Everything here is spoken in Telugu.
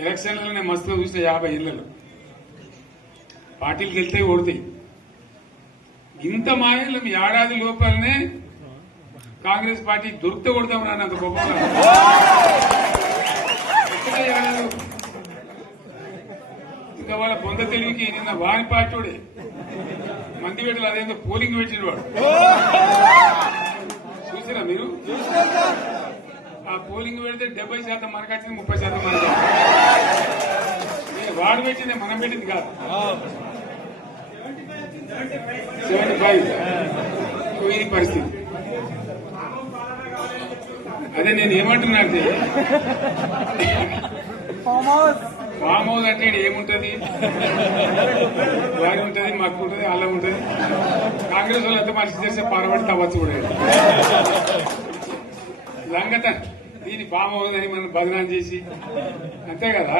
ఎలక్షన్లనే మస్తు చూసిన 50 ఇళ్లలో పార్టీలు గెలితే ఓడతాయి. ఇంత మాయలు ఏడాది లోపలనే కాంగ్రెస్ పార్టీ దొరికితే కొడతాం రానంత గొప్ప ఇంకా వాళ్ళ పొంద తెలివికి నిన్న వారి పార్టీ మంది పెట్టలు అదేందో పోలింగ్ పెట్టిన వాడు చూసారా మీరు? ఆ పోలింగ్ పెడితే 70% మనకు వచ్చింది, 30% మనకి. వాడు పెట్టింది మనం పెట్టింది కాదు. 75 ఇది పరిస్థితి. అదే నేను ఏమంటున్నా అంటే ఫామ్ హౌస్ అంటే ఏముంటది, వారి ఉంటది, మాకు ఉంటది, అల్లం ఉంటది. కాంగ్రెస్ వాళ్ళు ఎంత మనిషి చేస్తే పారబడి తవ్వచ్చు కూడా లంగత దీన్ని ఫామ్ హౌస్ అని మనం బదనాం చేసి అంతే కదా.